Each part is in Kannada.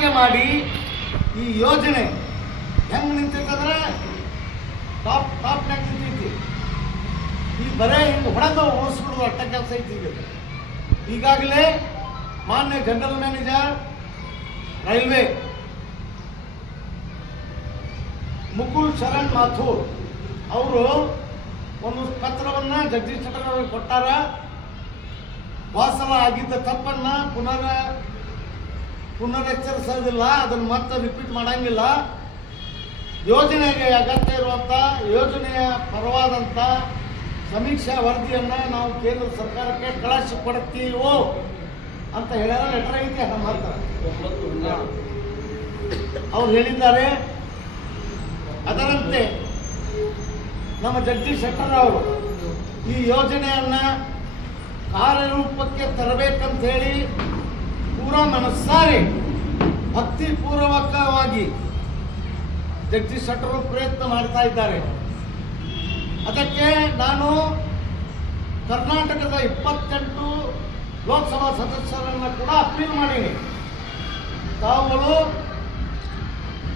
ಆಯ್ಕೆ ಮಾಡಿ ಈ ಯೋಜನೆ ಹೆಂಗೆ ನಿಂತೈತಂದ್ರೆ ಟಾಪ್ನಾಗ ನಿಂತೈತಿ. ಈಗ ಬರೇ ಹಿಂಗೆ ಹೊಡೆದು ಓಡಿಸ್ಬಿಡೋದು ಅಟ್ಟ ಕೆಲಸ ಐತಿ. ಈಗಾಗಲೇ ಮಾನ್ಯ general manager railway Mukul Sharan Mathur ಅವರು ಒಂದು ಪತ್ರವನ್ನು ಜಗದೀಶ್ ಶೆಟ್ಟರ್ ಅವರಿಗೆ ಕೊಟ್ಟಾರ. ವಾಸವ ಆಗಿದ್ದ ತಪ್ಪನ್ನು ಪುನರೆಚ್ಚರಿಸೋದಿಲ್ಲ, ಅದನ್ನು ಮತ್ತೆ ರಿಪೀಟ್ ಮಾಡಂಗಿಲ್ಲ. ಯೋಜನೆಗೆ ಅಗತ್ಯ ಇರುವಂಥ ಯೋಜನೆಯ ಪರವಾದಂಥ ಸಮೀಕ್ಷಾ ವರದಿಯನ್ನು ನಾವು ಕೇಂದ್ರ ಸರ್ಕಾರಕ್ಕೆ ಕಳಿಸಿಕೊಡ್ತೀವೋ ಅಂತ ಹೇಳ್ಯಾರ. ಲೆಟರ್ ಐತಿ ನಮ್ಮ ಹತ್ರ. ಅವ್ರು ಹೇಳಿದ್ದಾರೆ. ಅದರಂತೆ ನಮ್ಮ ಜಗದೀಶ್ ಶೆಟ್ಟರ್ ಅವರು ಈ ಯೋಜನೆಯನ್ನು ಕಾರ್ಯರೂಪಕ್ಕೆ ತರಬೇಕಂತ ಹೇಳಿ ಪೂರಾ ಮನಸ್ಸಾರೆ ಭಕ್ತಿಪೂರ್ವಕವಾಗಿ ಜಗದೀಶ್ ಶೆಟ್ಟರ್ ಪ್ರಯತ್ನ ಮಾಡ್ತಾ ಇದ್ದಾರೆ. ಅದಕ್ಕೆ ನಾನು ಕರ್ನಾಟಕದ 28 ಲೋಕಸಭಾ ಸದಸ್ಯರನ್ನು ಕೂಡ ಅಪೀಲ್ ಮಾಡೀನಿ. ತಾವುಗಳು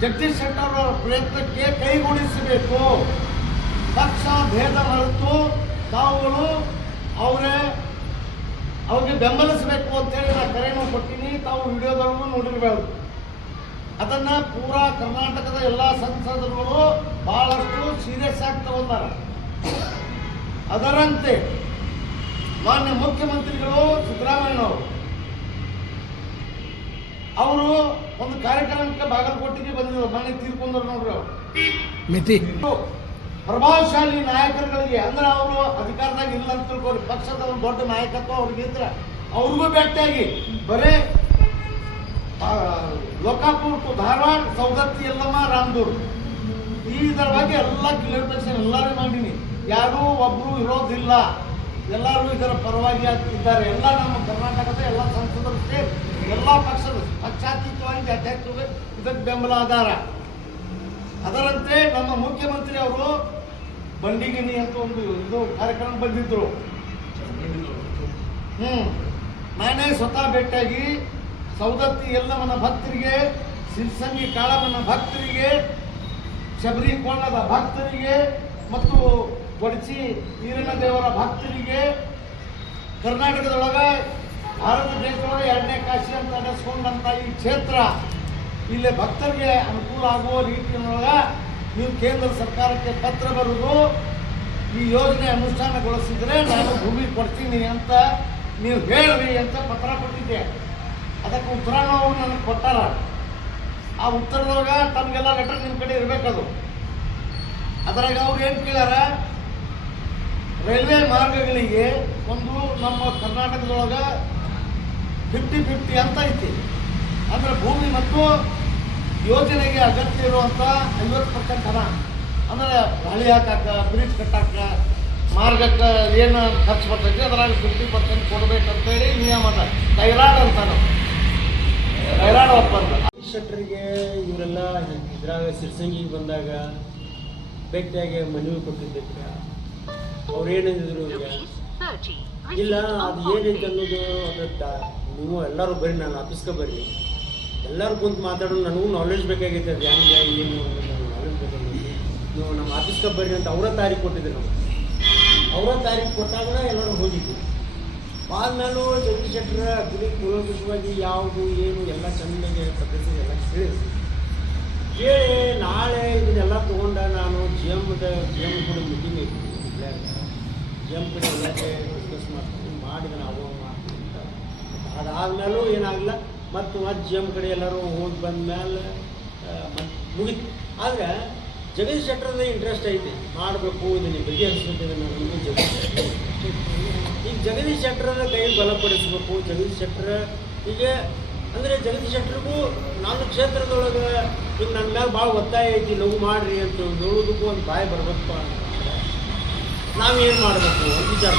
ಜಗದೀಶ್ ಶೆಟ್ಟರ್ ಅವರ ಪ್ರಯತ್ನಕ್ಕೆ ಕೈಗೂಡಿಸಬೇಕು. ಪಕ್ಷ ಭೇದ ಮರೆತು ತಾವುಗಳು ಅವ್ರಿಗೆ ಬೆಂಬಲಿಸಬೇಕು ಅಂತೇಳಿ ನಾನು ಕರೆಯನ್ನು ಕೊಡ್ತೀನಿ. ತಾವು ವಿಡಿಯೋಗಳನ್ನು ನೋಡಿರಬಹುದು. ಅದನ್ನು ಪೂರಾ ಕರ್ನಾಟಕದ ಎಲ್ಲ ಸಂಸದರುಗಳು ಬಹಳಷ್ಟು ಸೀರಿಯಸ್ ಆಗಿ ತಗೊಂಡಾರ. ಅದರಂತೆ ಮಾನ್ಯ ಮುಖ್ಯಮಂತ್ರಿಗಳು ಸಿದ್ದರಾಮಯ್ಯನವರು ಅವರು ಒಂದು ಕಾರ್ಯಕ್ರಮಕ್ಕೆ ಬಾಗಲಕೋಟೆಗೆ ಬಂದಿದ್ರು. ಮನೆ ತೀರ್ಕೊಂಡ್ರು ನೋಡ್ರಿ. ಅವರು ಮಿತಿ ಪ್ರಭಾವಶಾಲಿ ನಾಯಕರುಗಳಿಗೆ ಅಂದ್ರೆ ಅವರು ಅಧಿಕಾರದಾಗ ಇಲ್ಲ ಅಂತ ತಿಳ್ಕೊರಿ. ಪಕ್ಷದ ಒಂದು ದೊಡ್ಡ ನಾಯಕತ್ವ ಅವ್ರಿಗೆ ಇದ್ರೆ ಅವ್ರಿಗೂ ಭೇಟಿಯಾಗಿ ಬರೇ ಲೋಕಾಪುರ ಟು ಧಾರವಾಡ, ಸೌದತ್ತಿ, ಯಲ್ಲಮ್ಮ, ರಾಮದೂರ್ ಇದರ ಬಗ್ಗೆ ಎಲ್ಲ ಕ್ಲಿಯರ್ಫಿಕೇಶನ್ ಎಲ್ಲರೂ ಮಾಡೀನಿ. ಯಾರೂ ಒಬ್ಬರು ಇರೋದಿಲ್ಲ, ಎಲ್ಲರೂ ಇದರ ಪರವಾಗಿ ಇದ್ದಾರೆ. ಎಲ್ಲ ನಮ್ಮ ಕರ್ನಾಟಕದ ಎಲ್ಲ ಸಂಸದರು ಸೇರಿ ಎಲ್ಲ ಪಕ್ಷದ ಪಕ್ಷಾತೀತವಾಗಿ ಅಧ್ಯಕ್ಷರು ಇದಕ್ಕೆ ಬೆಂಬಲ ಆಧಾರ. ಅದರಂತೆ ನಮ್ಮ ಮುಖ್ಯಮಂತ್ರಿ ಅವರು ಬಂಡಿಗಿನಿ ಅಂತ ಒಂದು ಇದು ಕಾರ್ಯಕ್ರಮ ಬಂದಿದ್ರು. ನಾನೇ ಸ್ವತಃ ಭೇಟಿಯಾಗಿ ಸೌದತ್ತಿ ಯಲ್ಲಮ್ಮನ ಭಕ್ತರಿಗೆ, ಸಿರ್ಸಂಗಿ ಕಾಳಮ್ಮನ ಭಕ್ತರಿಗೆ, ಶಬರಿ ಕೊಂಡದ ಭಕ್ತರಿಗೆ ಮತ್ತು ಕೊಡಚಿ ಈರಣ್ಣ ದೇವರ ಭಕ್ತರಿಗೆ, ಕರ್ನಾಟಕದೊಳಗೆ ಭಾರತ ದೇಶದೊಳಗೆ 2ನೇ ಕಾಶಿ ಅಂತ ನಡೆಸ್ಕೊಂಡಂಥ ಈ ಕ್ಷೇತ್ರ ಇಲ್ಲಿ ಭಕ್ತರಿಗೆ ಅನುಕೂಲ ಆಗುವ ರೀತಿಯೊಳಗೆ ನೀವು ಕೇಂದ್ರ ಸರ್ಕಾರಕ್ಕೆ ಪತ್ರ ಬರೆದು ಈ ಯೋಜನೆ ಅನುಷ್ಠಾನಗೊಳಿಸಿದರೆ ನಾನು ಭೂಮಿ ಕೊಡ್ತೀನಿ ಅಂತ ನೀವು ಹೇಳ್ರಿ ಅಂತ ಪತ್ರ ಕೊಟ್ಟಿದ್ದೆ. ಅದಕ್ಕೆ ಉತ್ತರನೂ ಅವರು ನನಗೆ ಕೊಟ್ಟಾರ. ಆ ಉತ್ತರದೊಳಗೆ ತಮಗೆಲ್ಲ ಲೆಟರ್ ನಿಮ್ಮ ಕಡೆ ಇರಬೇಕದು. ಅದರಾಗ ಅವ್ರು ಏನು ಕೇಳ್ಯಾರ, ರೈಲ್ವೆ ಮಾರ್ಗಗಳಿಗೆ ಒಂದು ನಮ್ಮ ಕರ್ನಾಟಕದೊಳಗೆ 50-50 ಅಂತ ಐತಿ. ಅಂದರೆ ಭೂಮಿ ಮತ್ತು ಯೋಜನೆಗೆ ಅಗತ್ಯ ಇರುವಂಥ 50% ಹಣ ಅಂದರೆ ಹಳಿ ಹಾಕಕ್ಕೆ, ಬ್ರಿಡ್ಜ್ ಕಟ್ಟಕ್ಕೆ, ಮಾರ್ಗಕ್ಕೆ ಏನು ಖರ್ಚು ಬರ್ತೈತಿ ಅದರಾಗ 50% ಕೊಡಬೇಕಂತೇಳಿ ನಿಯಮದ ತೈರಾಡ್ ಅಂತ ತೈರಾಡ್ ಒಪ್ಪಂದ. ಶೆಟ್ಟರಿಗೆ ಇವರೆಲ್ಲ ಇದ್ರಾಗ ಸಿರ್ಸಂಗಿಗೆ ಬಂದಾಗ ಭೇಟಿಯಾಗಿ ಮನವಿ ಕೊಟ್ಟಿದ್ದಕ್ಕೆ ಅವ್ರು ಏನಂದಿದ್ರು, ಈಗ ಇಲ್ಲ ಅದು ಏನೈತೆ ಅನ್ನೋದು ಅದ ನೀವು ಎಲ್ಲರೂ ಬರ್ರಿ, ನಾನು ಆಫೀಸ್ಗೆ ಬರ್ರಿ, ಎಲ್ಲರೂ ಕುಂತು ಮಾತಾಡೋದು. ನನಗೂ ನಾಲೆಡ್ಜ್ ಬೇಕಾಗೈತೆ. ಅದು ಹೆಂಗೆ ಏನು ನಾಲೆಡ್ಜ್ ಬೇಕಾಗೈತಿ. ನೀವು ನಮ್ಮ ಆಫೀಸ್ಗೆ ಬರ್ರಿ ಅಂತ ಅವರ ತಾರೀಕು ಕೊಟ್ಟಿದ್ದೆ. ನಾವು ಅವರ ತಾರೀಕು ಕೊಟ್ಟಾಗ ಎಲ್ಲರೂ ಹೋಗಿದ್ವಿ. ಆದ್ಮೇಲೂ ಜಗದೀಶ್ ಶೆಟ್ಟರ ಗುರಿ ಕೂಲಂಕುಷವಾಗಿ ಯಾವುದು ಏನು ಎಲ್ಲ ಚೆನ್ನಾಗಿ ಪದ್ಧತಿ ಎಲ್ಲ ಹೇಳಿದ್ರು. ಕೇಳಿ ನಾಳೆ ಇದನ್ನೆಲ್ಲ ತೊಗೊಂಡ ನಾನು ಜಿ ಎಮ್ ಕೂಡ ಮೀಟಿಂಗ್ ಐತಿ, ಜಿ ಎಮ್ ಕಡೆ ಎಲ್ಲಕ್ಕೆ ಡಿಸ್ಕಸ್ ಮಾಡಿದ್ರೆ ನಾವು ಮಾಡ್ತೀನಿ ಅಂತ. ಅದಾದ್ಮೇಲೂ ಏನಾಗಲಿಲ್ಲ. ಮತ್ತು ಜಿ ಎಮ್ ಕಡೆ ಎಲ್ಲರೂ ಹೋಗಿ ಬಂದ ಮೇಲೆ ಮತ್ತು ಮುಗಿತು. ಆದರೆ ಜಗದೀಶ್ ಶೆಟ್ಟರದ ಇಂಟ್ರೆಸ್ಟ್ ಐತಿ, ಮಾಡಬೇಕು, ಇದನ್ನು ಬಗೆಹರಿಸ್ಬೇಕಿದೆ. ನನಗೂ ಜಗದೀಶ್ ಶೆಟ್ಟರ್ ಈಗ ಜಗದೀಶ್ ಶೆಟ್ಟರದ ಕೈಯಲ್ಲಿ ಬಲಪಡಿಸಬೇಕು. ಜಗದೀಶ್ ಶೆಟ್ಟರ್ ಈಗ ಅಂದರೆ ಜಗದೀಶ್ ಶೆಟ್ಟರಿಗೂ ನಾನು ಕ್ಷೇತ್ರದೊಳಗೆ ಈಗ ನನ್ನ ಮ್ಯಾಲೆ ಭಾಳ ಒತ್ತಾಯ ಐತಿ, ಲಘು ಮಾಡಿರಿ ಅಂತ ಹೇಳೋದಕ್ಕೂ ಒಂದು ಬಾಯಿ ಬರ್ಬೇಕಪ್ಪ ಅಂತಂದರೆ ನಾವೇನು ಮಾಡಬೇಕು ಅಂತ ವಿಚಾರ